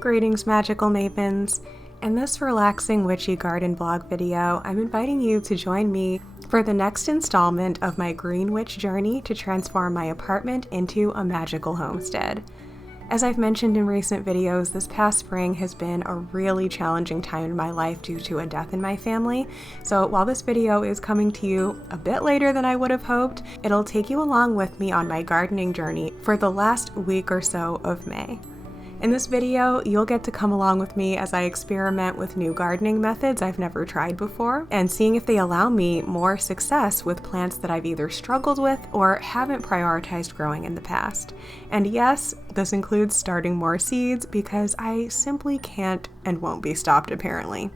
Greetings, magical mavens. In this relaxing witchy garden vlog video, I'm inviting you to join me for the next installment of my green witch journey to transform my apartment into a magical homestead. As I've mentioned in recent videos, this past spring has been a really challenging time in my life due to a death in my family. So while this video is coming to you a bit later than I would have hoped, it'll take you along with me on my gardening journey for the last week or so of May. In this video, you'll get to come along with me as I experiment with new gardening methods I've never tried before, and seeing if they allow me more success with plants that I've either struggled with or haven't prioritized growing in the past. And yes, this includes starting more seeds because I simply can't and won't be stopped apparently.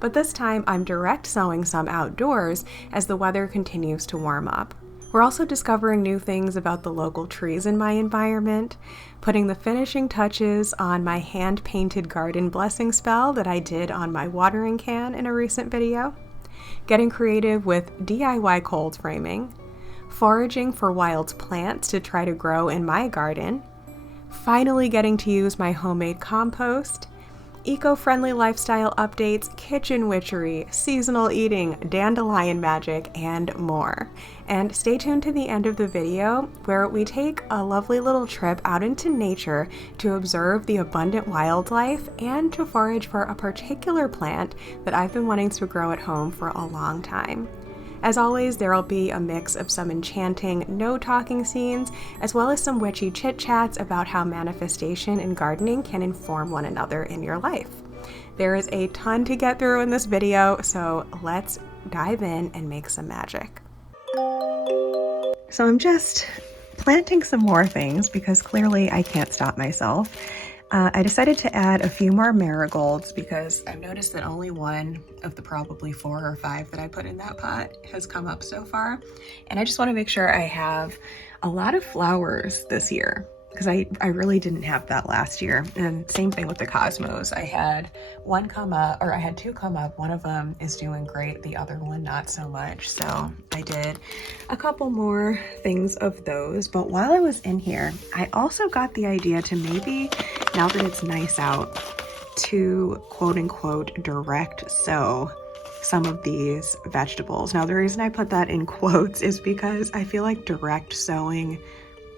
But this time I'm direct sowing some outdoors as the weather continues to warm up. We're also discovering new things about the local trees in my environment, putting the finishing touches on my hand-painted garden blessing spell that I did on my watering can in a recent video, getting creative with DIY cold framing, foraging for wild plants to try to grow in my garden, finally getting to use my homemade compost, eco-friendly lifestyle updates, kitchen witchery, seasonal eating, dandelion magic, and more. And stay tuned to the end of the video where we take a lovely little trip out into nature to observe the abundant wildlife and to forage for a particular plant that I've been wanting to grow at home for a long time. As always, there'll be a mix of some enchanting, no-talking scenes, as well as some witchy chit-chats about how manifestation and gardening can inform one another in your life. There is a ton to get through in this video, so let's dive in and make some magic. So I'm just planting some more things because clearly I can't stop myself. I decided to add a few more marigolds because I've noticed that only one of the probably 4 or 5 that I put in that pot has come up so far. And I just want to make sure I have a lot of flowers this year because I really didn't have that last year. And same thing with the cosmos. I had 2 come up. One of them is doing great, the other one not so much. So I did a couple more things of those. But while I was in here, I also got the idea to maybe, now that it's nice out, to quote unquote direct sow some of these vegetables. Now the reason I put that in quotes is because I feel like direct sowing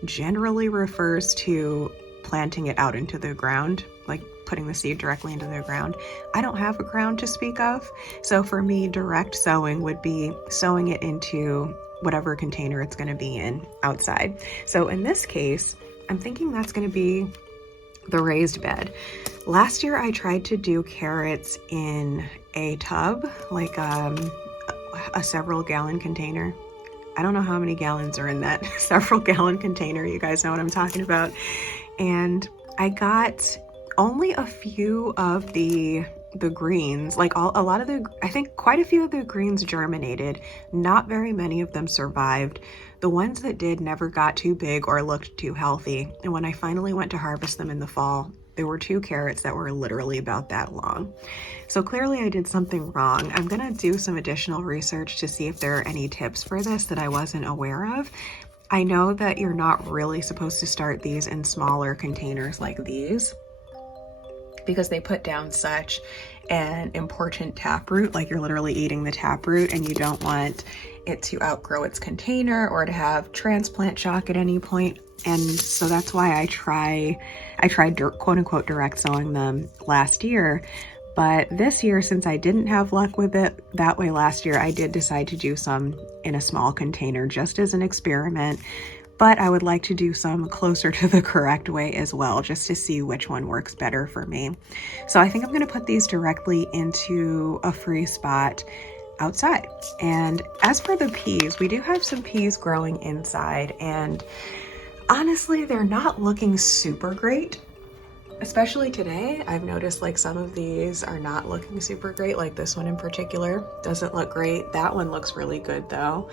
generally refers to planting it out into the ground, like putting the seed directly into the ground. I don't have a ground to speak of, so for me direct sowing would be sowing it into whatever container it's going to be in outside. So in this case, I'm thinking that's going to be the raised bed. Last year I tried to do carrots in a tub, like a several gallon container. I don't know how many gallons are in that several gallon container. You guys know what I'm talking about. And I got only a few of the greens, like I think quite a few of the greens germinated. Not very many of them survived. The ones that did never got too big or looked too healthy. And when I finally went to harvest them in the fall, there were 2 carrots that were literally about that long. So clearly I did something wrong. I'm gonna do some additional research to see if there are any tips for this that I wasn't aware of. I know that you're not really supposed to start these in smaller containers like these because they put down such an important taproot, like you're literally eating the taproot, and you don't want it to outgrow its container or to have transplant shock at any point. And so that's why I tried quote unquote direct sowing them last year. But this year, since I didn't have luck with it that way last year, I did decide to do some in a small container just as an experiment. But I would like to do some closer to the correct way as well, just to see which one works better for me. So I think I'm gonna put these directly into a free spot outside. And as for the peas, we do have some peas growing inside, and honestly, they're not looking super great. Especially today, I've noticed like some of these are not looking super great, like this one in particular doesn't look great. That one looks really good though.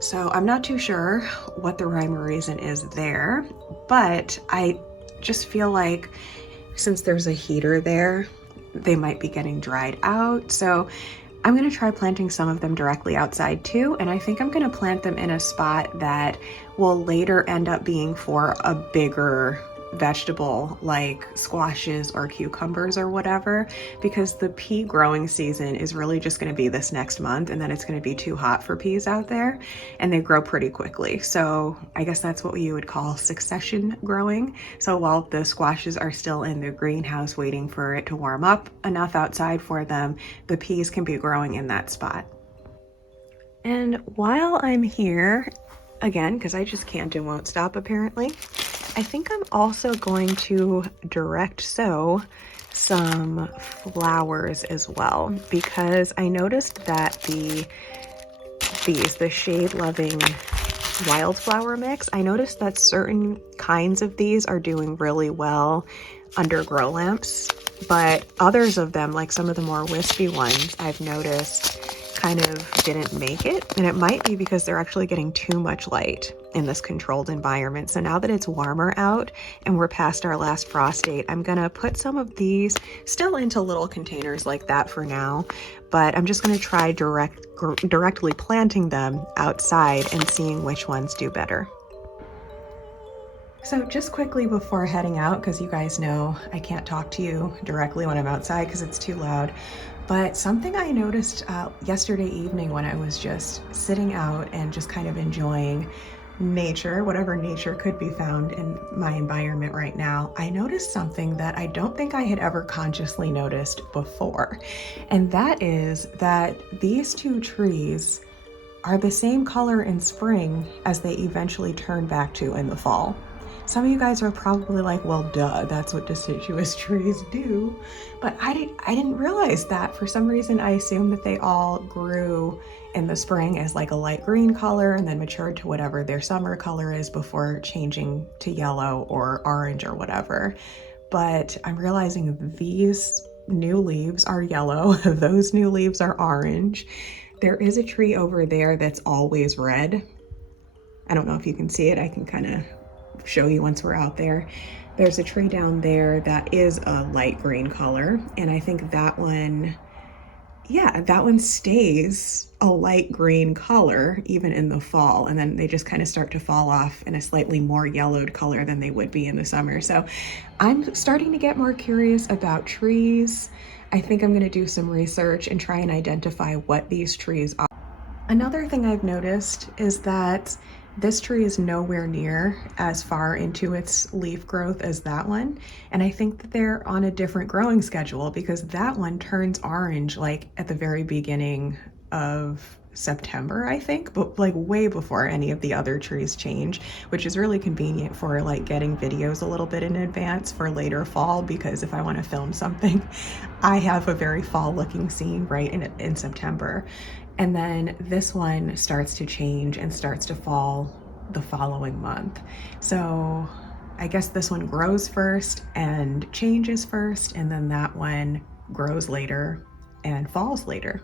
So I'm not too sure what the rhyme or reason is there, but I just feel like since there's a heater there, they might be getting dried out. So I'm gonna try planting some of them directly outside too, and I think I'm gonna plant them in a spot that will later end up being for a bigger vegetable like squashes or cucumbers or whatever, because the pea growing season is really just going to be this next month, and then it's going to be too hot for peas out there, and they grow pretty quickly. So I guess that's what you would call succession growing. So while the squashes are still in the greenhouse waiting for it to warm up enough outside for them, the peas can be growing in that spot. And while I'm here, again, because I just can't and won't stop apparently, I think I'm also going to direct sow some flowers as well, because I noticed that the shade loving wildflower mix, I noticed that certain kinds of these are doing really well under grow lamps, but others of them, like some of the more wispy ones, I've noticed kind of didn't make it. And it might be because they're actually getting too much light in this controlled environment. So now that it's warmer out and we're past our last frost date, I'm gonna put some of these still into little containers like that for now, but I'm just gonna try directly planting them outside and seeing which ones do better. So just quickly before heading out, because you guys know I can't talk to you directly when I'm outside because it's too loud, but something I noticed yesterday evening when I was just sitting out and just kind of enjoying nature, whatever nature could be found in my environment right now, I noticed something that I don't think I had ever consciously noticed before. And that is that these two trees are the same color in spring as they eventually turn back to in the fall. Some of you guys are probably like, well, duh, that's what deciduous trees do. But I didn't realize that. For some reason, I assumed that they all grew in the spring as like a light green color and then matured to whatever their summer color is before changing to yellow or orange or whatever. But I'm realizing these new leaves are yellow, those new leaves are orange. There is a tree over there that's always red. I don't know if you can see it. I can kind of show you once we're out there. There's a tree down there that is a light green color, and I think that one, yeah, that one stays a light green color even in the fall, and then they just kind of start to fall off in a slightly more yellowed color than they would be in the summer. So I'm starting to get more curious about trees. I think I'm going to do some research and try and identify what these trees are. Another thing I've noticed is that this tree is nowhere near as far into its leaf growth as that one. And I think that they're on a different growing schedule, because that one turns orange like at the very beginning of September, I think, but like way before any of the other trees change, which is really convenient for like getting videos a little bit in advance for later fall, because if I want to film something, I have a very fall looking scene right in September. And then this one starts to change and starts to fall the following month. So I guess this one grows first and changes first, and then that one grows later and falls later.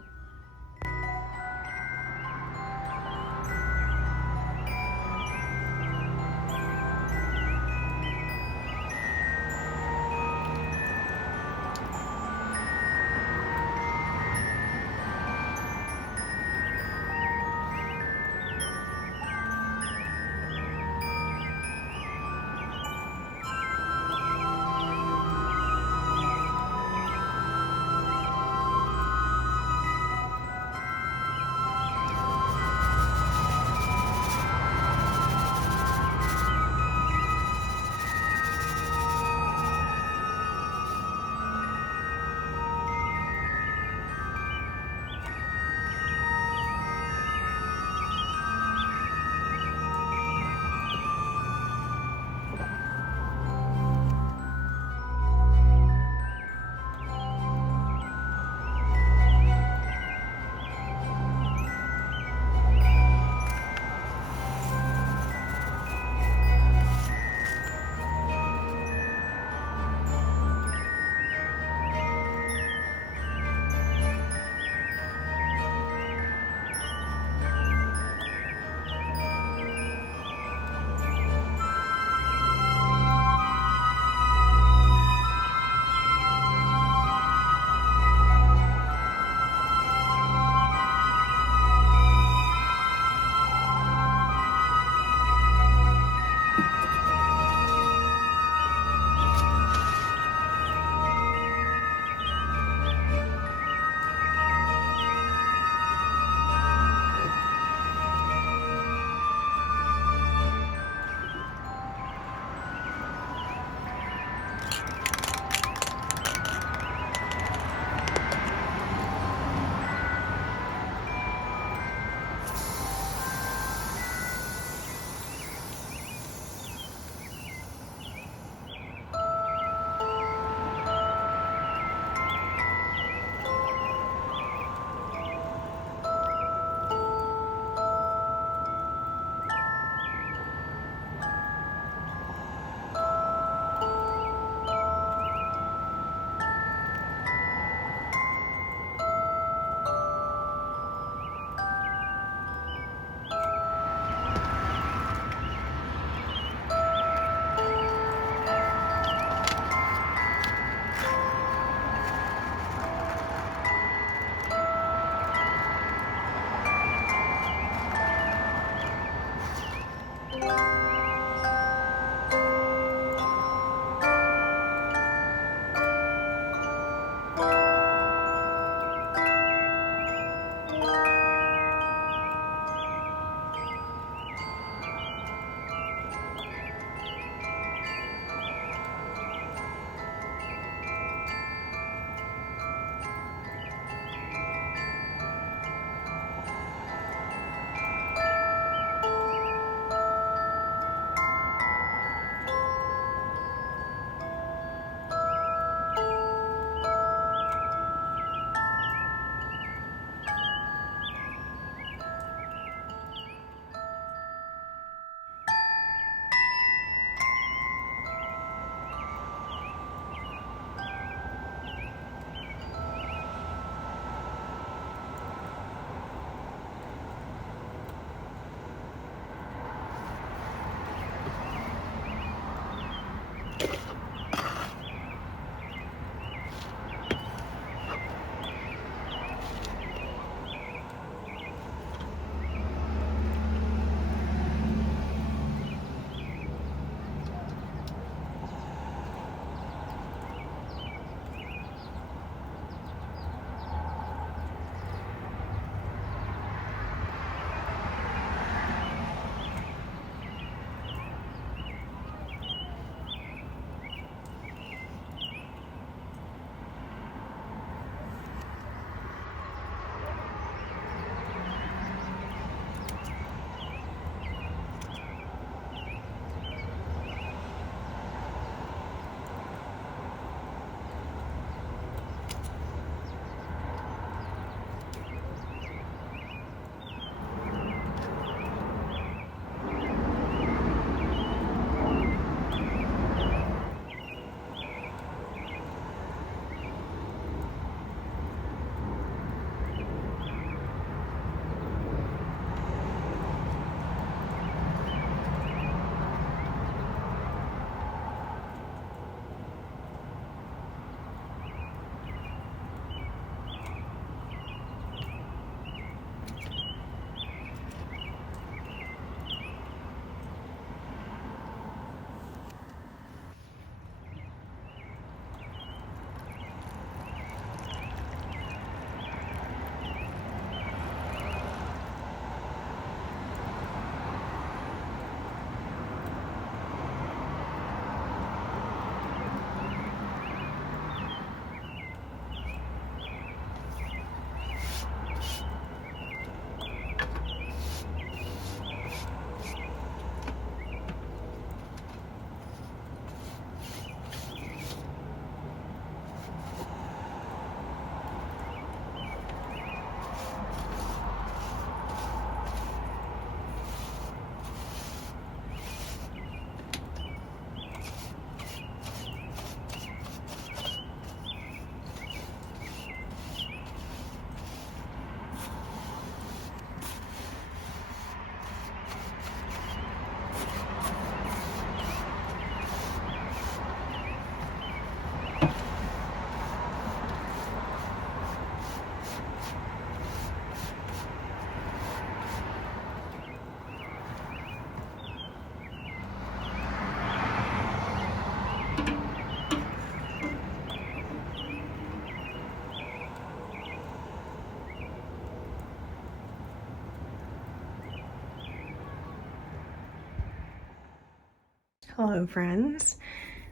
Hello friends.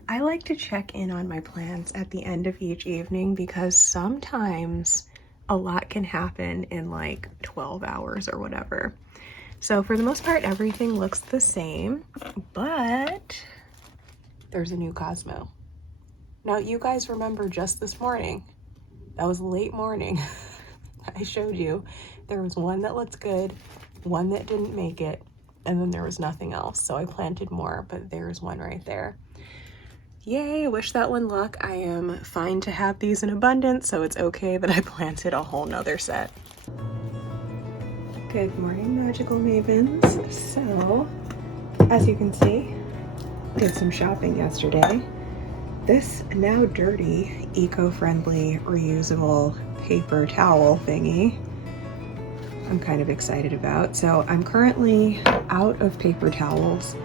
I like to check in on my plants at the end of each evening because sometimes a lot can happen in like 12 hours or whatever. So for the most part, everything looks the same, but there's a new Cosmo. Now you guys remember just this morning, that was late morning, I showed you there was one that looked good, one that didn't make it, and then there was nothing else. So I planted more, but there's one right there. Yay, wish that one luck. I am fine to have these in abundance, so it's okay that I planted a whole nother set. Good morning, magical mavens. So, as you can see, did some shopping yesterday. This now dirty, eco-friendly, reusable paper towel thingy I'm kind of excited about. So I'm currently out of paper towels,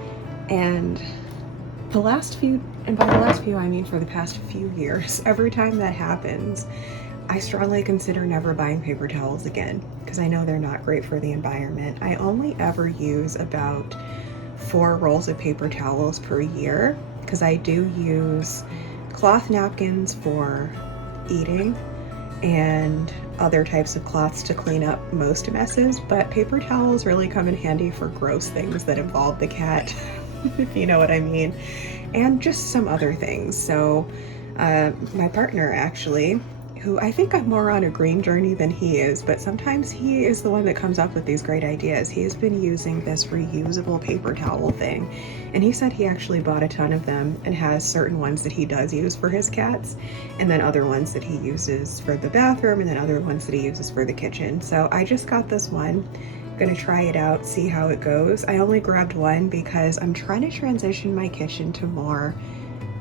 and by the last few I mean for the past few years, every time that happens, I strongly consider never buying paper towels again because I know they're not great for the environment. I only ever use about 4 rolls of paper towels per year because I do use cloth napkins for eating and other types of cloths to clean up most messes, but paper towels really come in handy for gross things that involve the cat, if you know what I mean, and just some other things. So my partner actually, who I think I'm more on a green journey than he is, but sometimes he is the one that comes up with these great ideas. He's been using this reusable paper towel thing, and he said he actually bought a ton of them and has certain ones that he does use for his cats, and then other ones that he uses for the bathroom, and then other ones that he uses for the kitchen. So I just got this one. Gonna try it out, see how it goes. I only grabbed one because I'm trying to transition my kitchen to more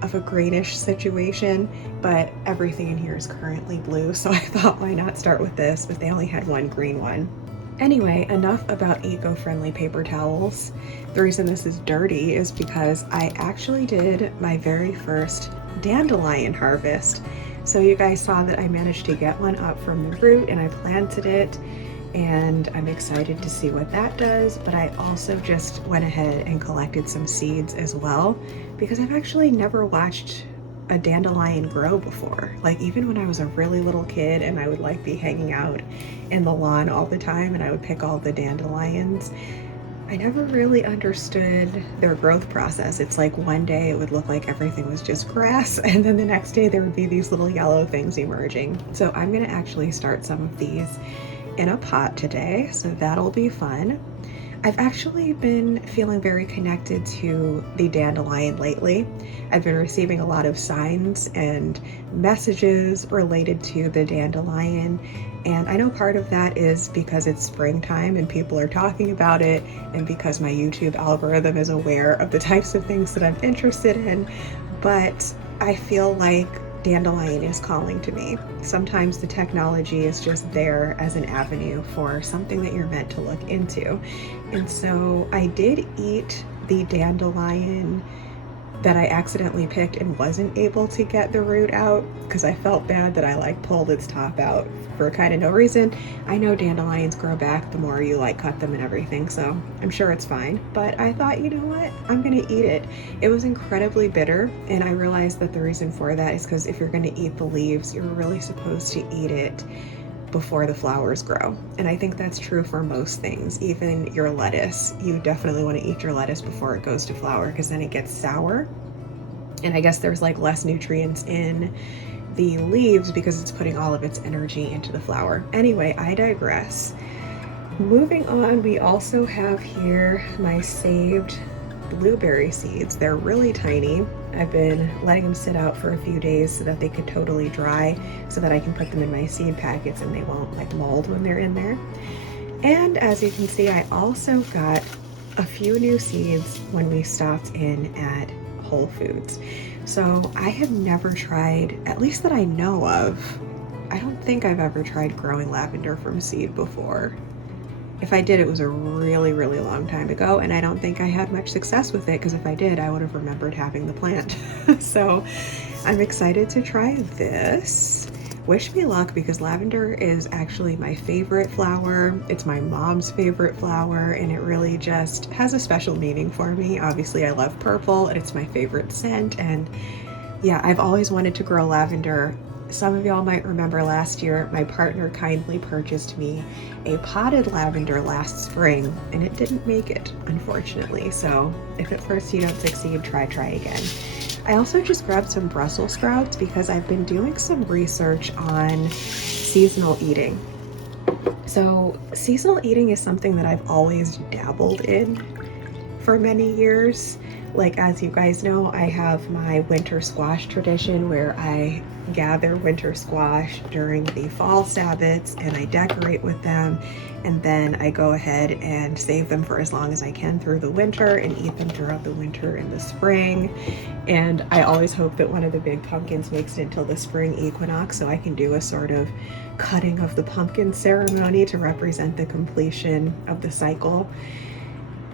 of a greenish situation, but everything in here is currently blue, so I thought why not start with this, but they only had one green one. Anyway, enough about eco-friendly paper towels. The reason this is dirty is because I actually did my very first dandelion harvest. So you guys saw that I managed to get one up from the root and I planted it, and I'm excited to see what that does. But I also just went ahead and collected some seeds as well because I've actually never watched a dandelion grow before. Like even when I was a really little kid and I would like be hanging out in the lawn all the time and I would pick all the dandelions, I never really understood their growth process. It's like one day it would look like everything was just grass, and then the next day there would be these little yellow things emerging. So I'm gonna actually start some of these in a pot today, so that'll be fun. I've actually been feeling very connected to the dandelion lately. I've been receiving a lot of signs and messages related to the dandelion, and I know part of that is because it's springtime and people are talking about it, and because my YouTube algorithm is aware of the types of things that I'm interested in, but I feel like dandelion is calling to me. Sometimes the technology is just there as an avenue for something that you're meant to look into. And so I did eat the dandelion that I accidentally picked and wasn't able to get the root out because I felt bad that I like pulled its top out for kind of no reason. I know dandelions grow back the more you like cut them and everything, so I'm sure it's fine. But I thought, you know what, I'm gonna eat it. It was incredibly bitter, and I realized that the reason for that is because if you're gonna eat the leaves, you're really supposed to eat it before the flowers grow. And I think that's true for most things. Even your lettuce, you definitely want to eat your lettuce before it goes to flower because then it gets sour. And I guess there's like less nutrients in the leaves because it's putting all of its energy into the flower. Anyway, I digress. Moving on, we also have here my saved blueberry seeds. They're really tiny. I've been letting them sit out for a few days so that they could totally dry so that I can put them in my seed packets and they won't like mold when they're in there. And as you can see, I also got a few new seeds when we stopped in at Whole Foods. So I have never tried, at least that I know of, I don't think I've ever tried growing lavender from seed before. If I did, it was a really, really long time ago, and I don't think I had much success with it because if I did, I would have remembered having the plant. So I'm excited to try this. wish me luck, because lavender is actually my favorite flower. It's my mom's favorite flower, and it really just has a special meaning for me. Obviously, I love purple, and it's my favorite scent, and yeah, I've always wanted to grow lavender. Some of y'all might remember last year, my partner kindly purchased me a potted lavender last spring, and it didn't make it, unfortunately. So if at first you don't succeed, try again. I also just grabbed some Brussels sprouts because I've been doing some research on seasonal eating. So seasonal eating is something that I've always dabbled in for many years. Like, as you guys know, I have my winter squash tradition where I gather winter squash during the fall Sabbats and I decorate with them, and then I go ahead and save them for as long as I can through the winter and eat them throughout the winter and the spring. And I always hope that one of the big pumpkins makes it until the spring equinox so I can do a sort of cutting of the pumpkin ceremony to represent the completion of the cycle.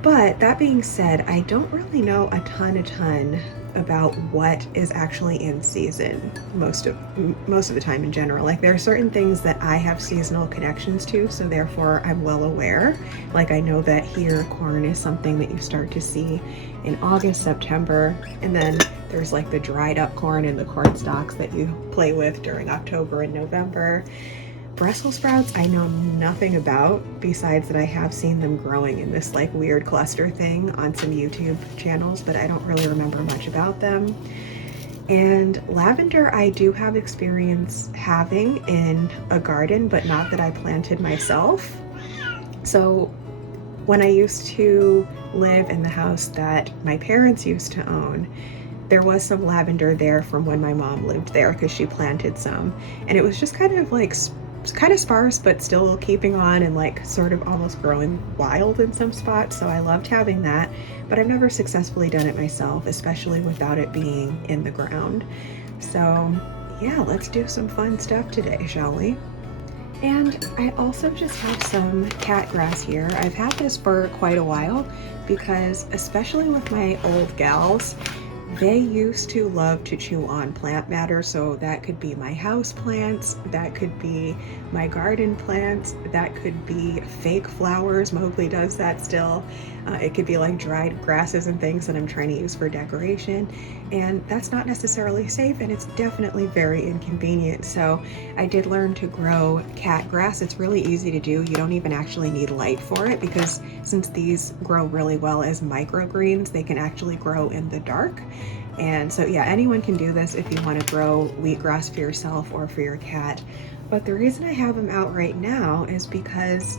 But that being said, I don't really know a ton about what is actually in season most of the time in general. Like, there are certain things that I have seasonal connections to, so therefore I'm well aware. Like, I know that here corn is something that you start to see in August, September, and then there's like the dried up corn and the corn stalks that you play with during October and November. Brussels sprouts I know nothing about, besides that I have seen them growing in this like weird cluster thing on some YouTube channels, but I don't really remember much about them. And lavender I do have experience having in a garden, but not that I planted myself. So when I used to live in the house that my parents used to own, there was some lavender there from when my mom lived there because she planted some, and it was just kind of sparse, but still keeping on and like sort of almost growing wild in some spots. So I loved having that, but I've never successfully done it myself, especially without it being in the ground. So yeah, let's do some fun stuff today, shall we? And I also just have some cat grass here. I've had this for quite a while because, especially with my old gals, they used to love to chew on plant matter. So that could be my house plants, that could be my garden plants, that could be fake flowers. Mowgli does that still. It could be like dried grasses and things that I'm trying to use for decoration. And that's not necessarily safe, and it's definitely very inconvenient. So I did learn to grow cat grass. It's really easy to do. You don't even actually need light for it, because since these grow really well as microgreens, they can actually grow in the dark. And so yeah, anyone can do this if you want to grow wheatgrass for yourself or for your cat. But the reason I have them out right now is because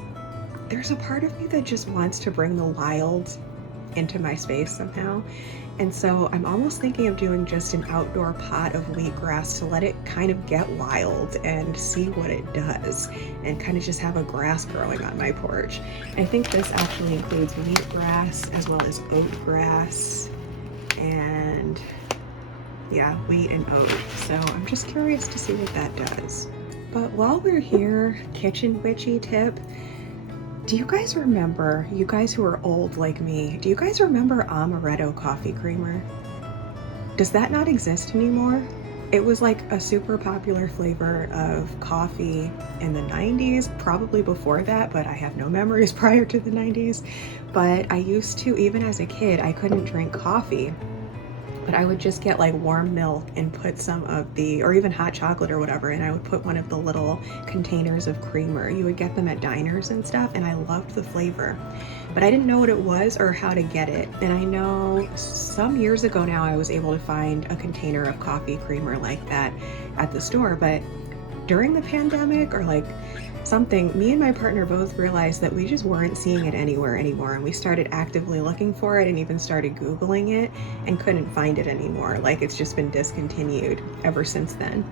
there's a part of me that just wants to bring the wild into my space somehow. And so I'm almost thinking of doing just an outdoor pot of wheatgrass to let it kind of get wild and see what it does, and kind of just have a grass growing on my porch. I think this actually includes wheatgrass as well as oat grass, and yeah, wheat and oat. So I'm just curious to see what that does. But while we're here, kitchen witchy tip. Do you guys remember, you guys who are old like me, do you guys remember amaretto coffee creamer? Does that not exist anymore? It was like a super popular flavor of coffee in the 90s, probably before that, but I have no memories prior to the 90s. But I used to, even as a kid, I couldn't drink coffee, but I would just get like warm milk and put some of the, or even hot chocolate or whatever, and I would put one of the little containers of creamer. You would get them at diners and stuff, and I loved the flavor, but I didn't know what it was or how to get it. And I know some years ago now I was able to find a container of coffee creamer like that at the store, but during the pandemic or like something, me and my partner both realized that we just weren't seeing it anywhere anymore, and we started actively looking for it and even started Googling it and couldn't find it anymore. Like, it's just been discontinued ever since then.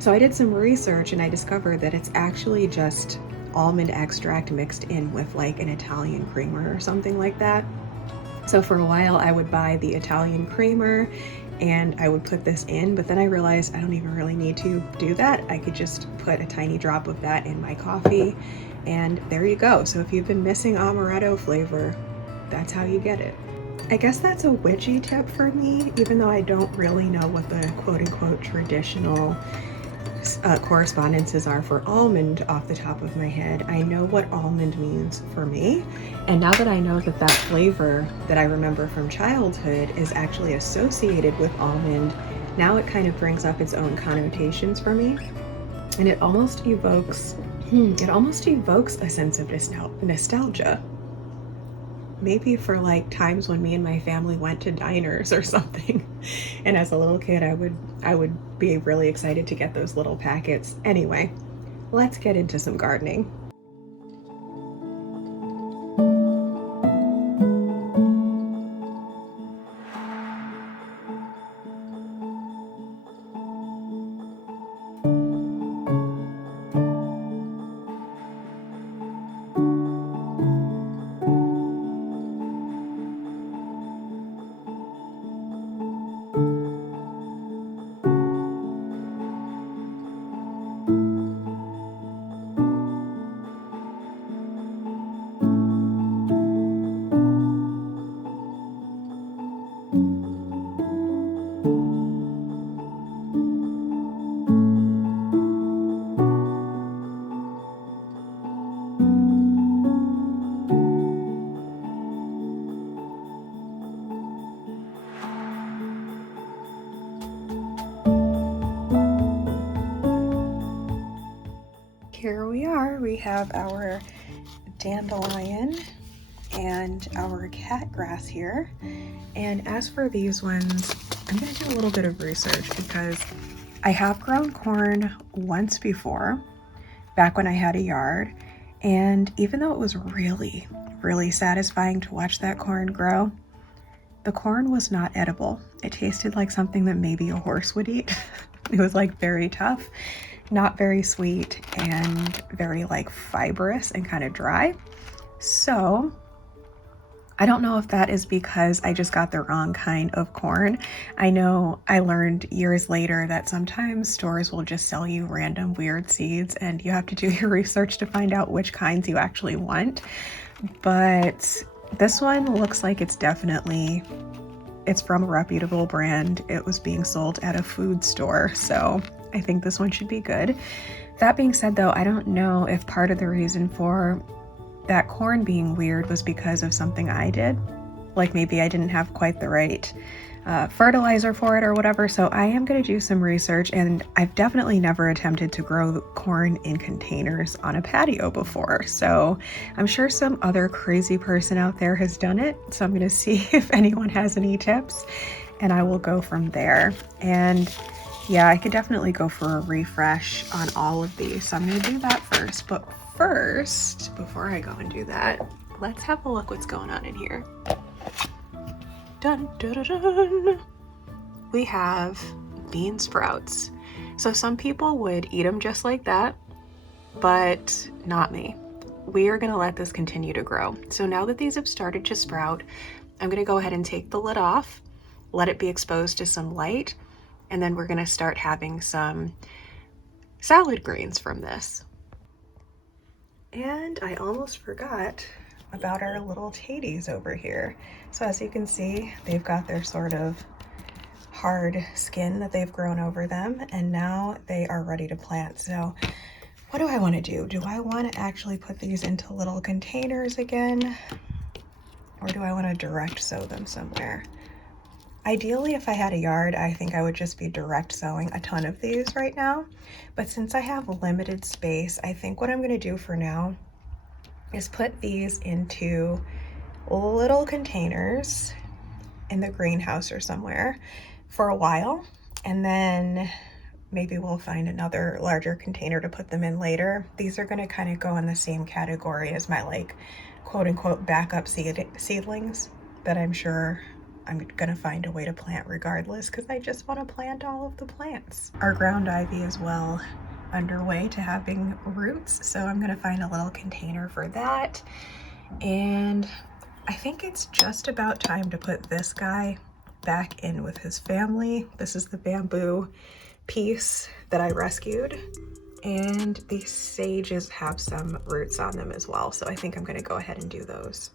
So I did some research and I discovered that it's actually just almond extract mixed in with like an Italian creamer or something like that. So for a while I would buy the Italian creamer and I would put this in, but then I realized I don't even really need to do that. I could just put a tiny drop of that in my coffee, and there you go. So if you've been missing amaretto flavor, that's how you get it. I guess that's a witchy tip for me, even though I don't really know what the quote-unquote traditional correspondences are for almond off the top of my head. I know what almond means for me. And now that I know that that flavor that I remember from childhood is actually associated with almond, now it kind of brings up its own connotations for me. And it almost evokes a sense of nostalgia. Maybe for like times when me and my family went to diners or something. And as a little kid, I would be really excited to get those little packets. Anyway, let's get into some gardening. Here we are. We have our dandelion and our cat grass here. And as for these ones, I'm going to do a little bit of research because I have grown corn once before, back when I had a yard. And even though it was really, really satisfying to watch that corn grow, the corn was not edible. It tasted like something that maybe a horse would eat. It was like very tough, not very sweet, and very like fibrous and kind of dry. So I don't know if that is because I just got the wrong kind of corn. I know I learned years later that sometimes stores will just sell you random weird seeds and you have to do your research to find out which kinds you actually want. But this one looks like it's from a reputable brand. It was being sold at a food store, so I think this one should be good. That being said though, I don't know if part of the reason for that corn being weird was because of something I did. Like maybe I didn't have quite the right fertilizer for it or whatever. So I am going to do some research, and I've definitely never attempted to grow corn in containers on a patio before. So I'm sure some other crazy person out there has done it. So I'm going to see if anyone has any tips, and I will go from there. And yeah, I could definitely go for a refresh on all of these. So I'm going to do that first. But first, before I go and do that, let's have a look what's going on in here. Dun, dun, dun, dun. We have bean sprouts. So some people would eat them just like that, but not me. We are going to let this continue to grow. So now that these have started to sprout, I'm going to go ahead and take the lid off, let it be exposed to some light, and then we're going to start having some salad greens from this. And I almost forgot about our little taties over here. So as you can see, they've got their sort of hard skin that they've grown over them, and now they are ready to plant. So what do I want to do? Do I want to actually put these into little containers again? Or do I want to direct sow them somewhere? Ideally, if I had a yard, I think I would just be direct sowing a ton of these right now. But since I have limited space, I think what I'm going to do for now is put these into little containers in the greenhouse or somewhere for a while, and then maybe we'll find another larger container to put them in later. These are going to kind of go in the same category as my like quote unquote backup seedlings that I'm sure I'm gonna find a way to plant regardless, because I just want to plant all of the plants. Our ground ivy is well underway to having roots, so I'm gonna find a little container for that. And I think it's just about time to put this guy back in with his family. This is the bamboo piece that I rescued, and these sages have some roots on them as well, so I think I'm gonna go ahead and do those.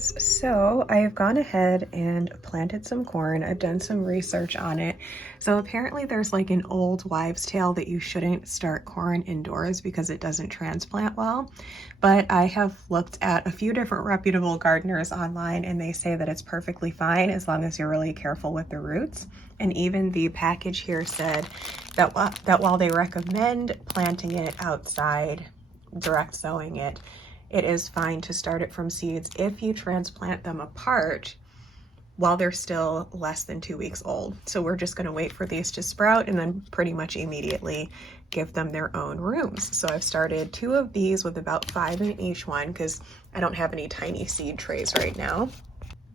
guys, so I have gone ahead and planted some corn. I've done some research on it. So apparently there's like an old wives' tale that you shouldn't start corn indoors because it doesn't transplant well. But I have looked at a few different reputable gardeners online and they say that it's perfectly fine as long as you're really careful with the roots. And even the package here said that while they recommend planting it outside, direct sowing it, it is fine to start it from seeds if you transplant them apart while they're still less than 2 weeks old. So we're just gonna wait for these to sprout and then pretty much immediately give them their own rooms. So I've started 2 of these with about 5 in each one because I don't have any tiny seed trays right now.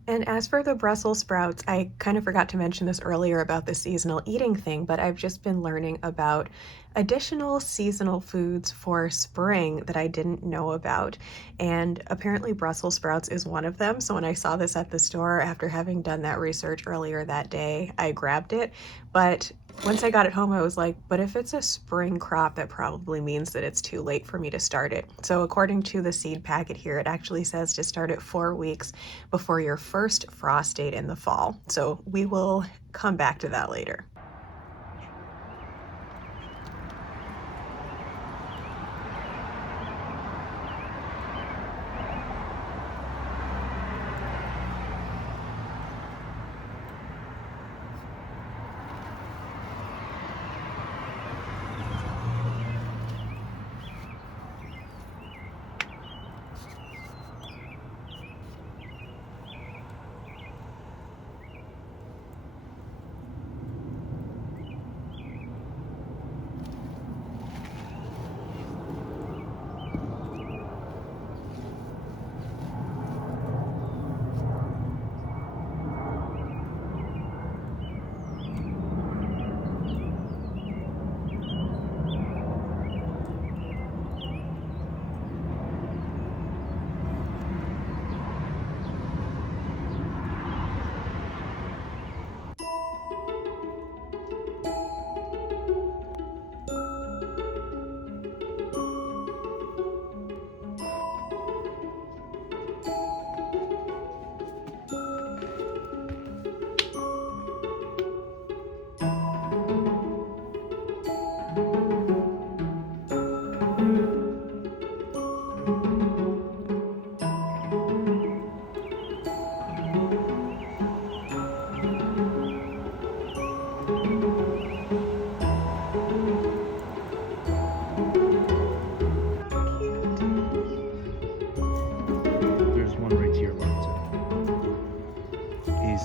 And as for the Brussels sprouts, I kind of forgot to mention this earlier about the seasonal eating thing, but I've just been learning about additional seasonal foods for spring that I didn't know about. And apparently Brussels sprouts is one of them. So when I saw this at the store, after having done that research earlier that day, I grabbed it. But once I got it home, I was like, but if it's a spring crop, that probably means that it's too late for me to start it. So according to the seed packet here, it actually says to start it 4 weeks before your first frost date in the fall. So we will come back to that later.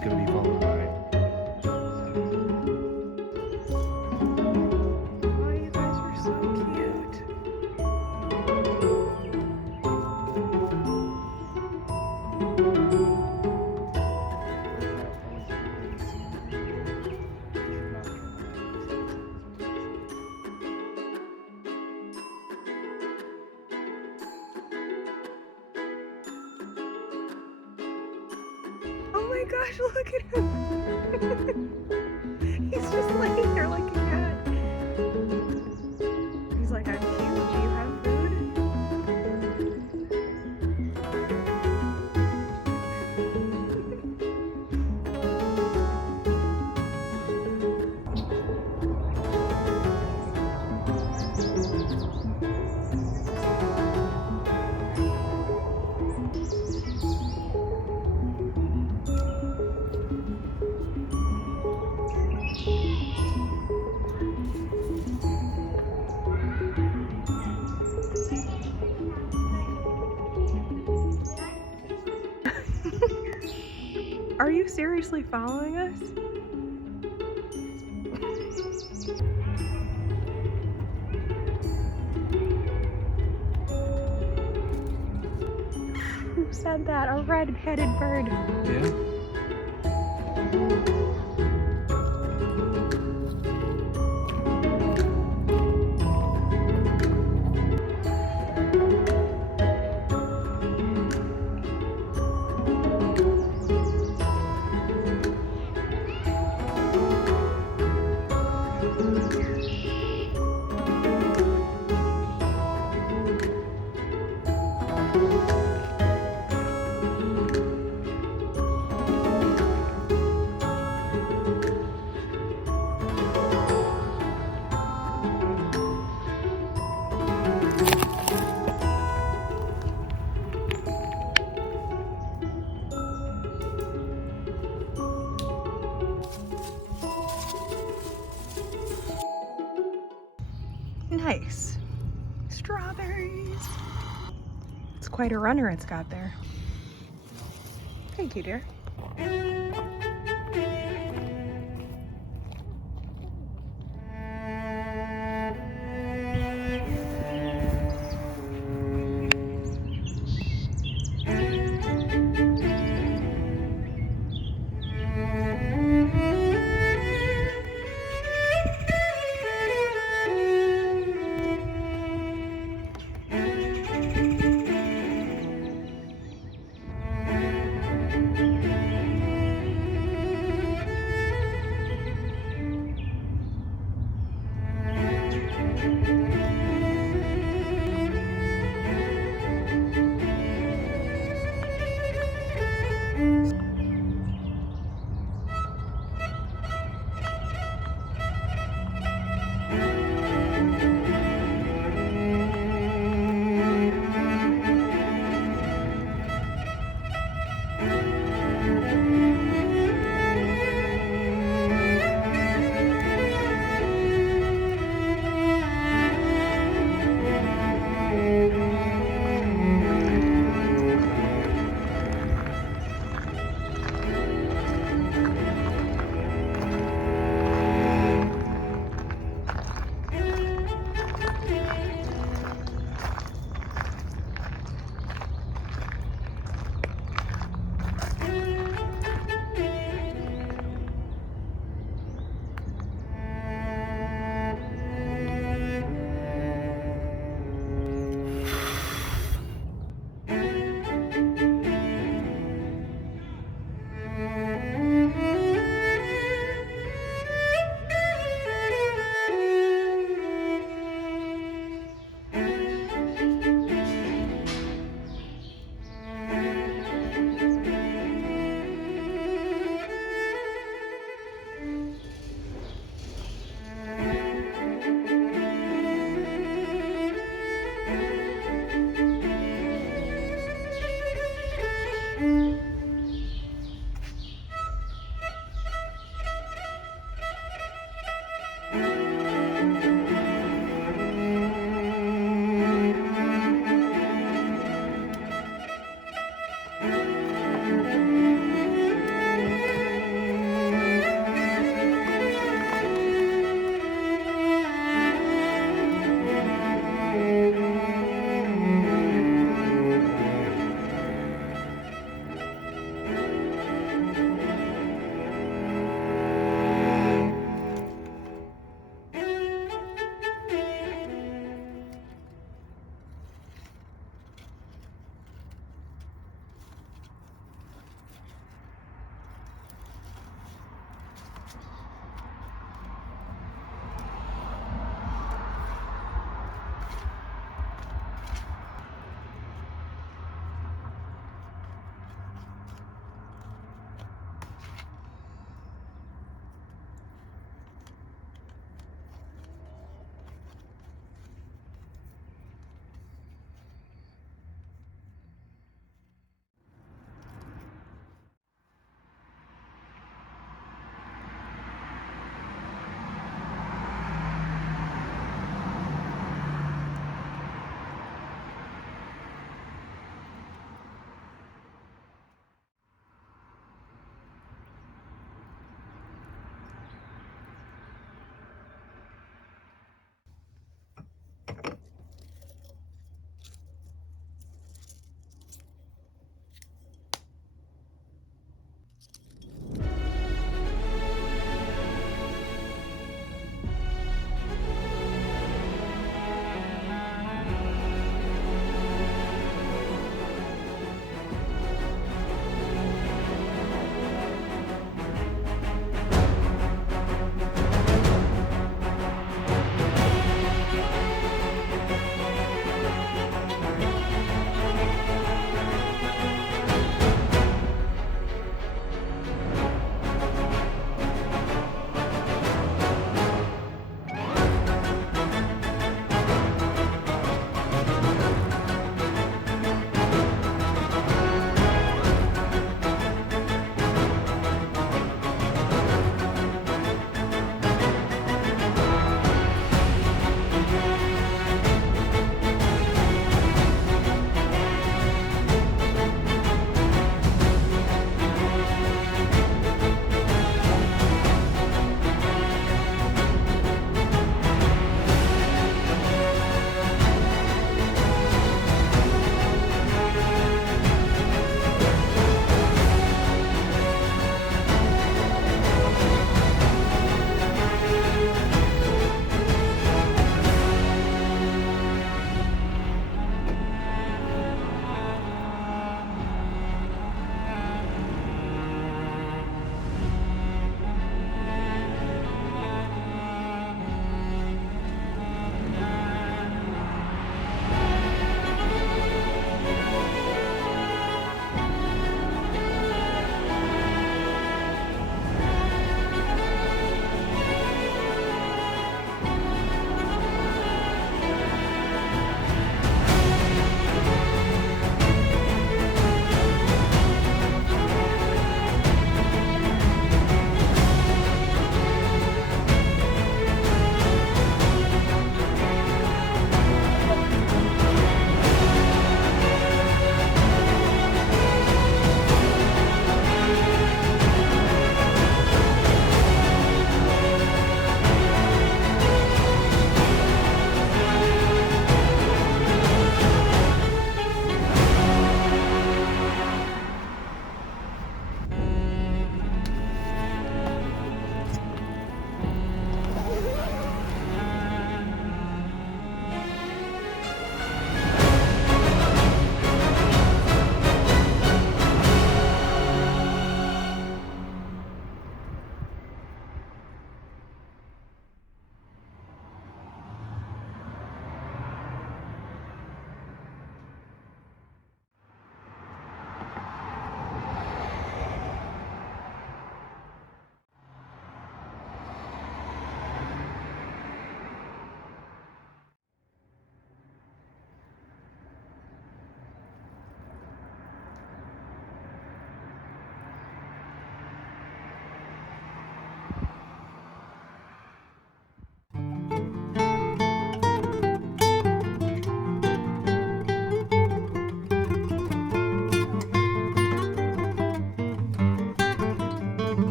Going to be followed by. Oh, you guys are so cute. Oh my gosh, look at him. He's just laying there like a cat. He's like, I'm cute. Do you have food? Are you seriously following us? Who said that? A red-headed bird. Yeah. nice. Strawberries. It's quite a runner it's got there. Thank you, dear.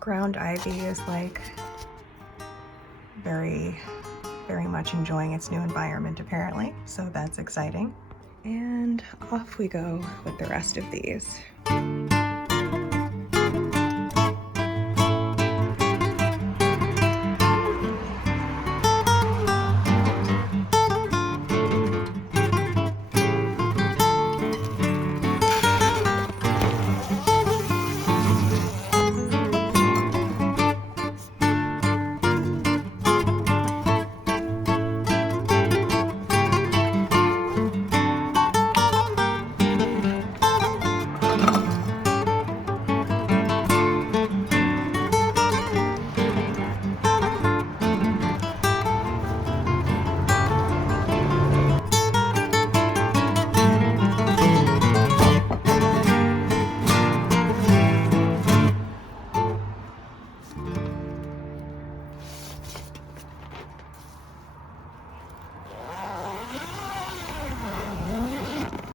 ground ivy is like very much enjoying its new environment apparently, so that's exciting. And off we go with the rest of these.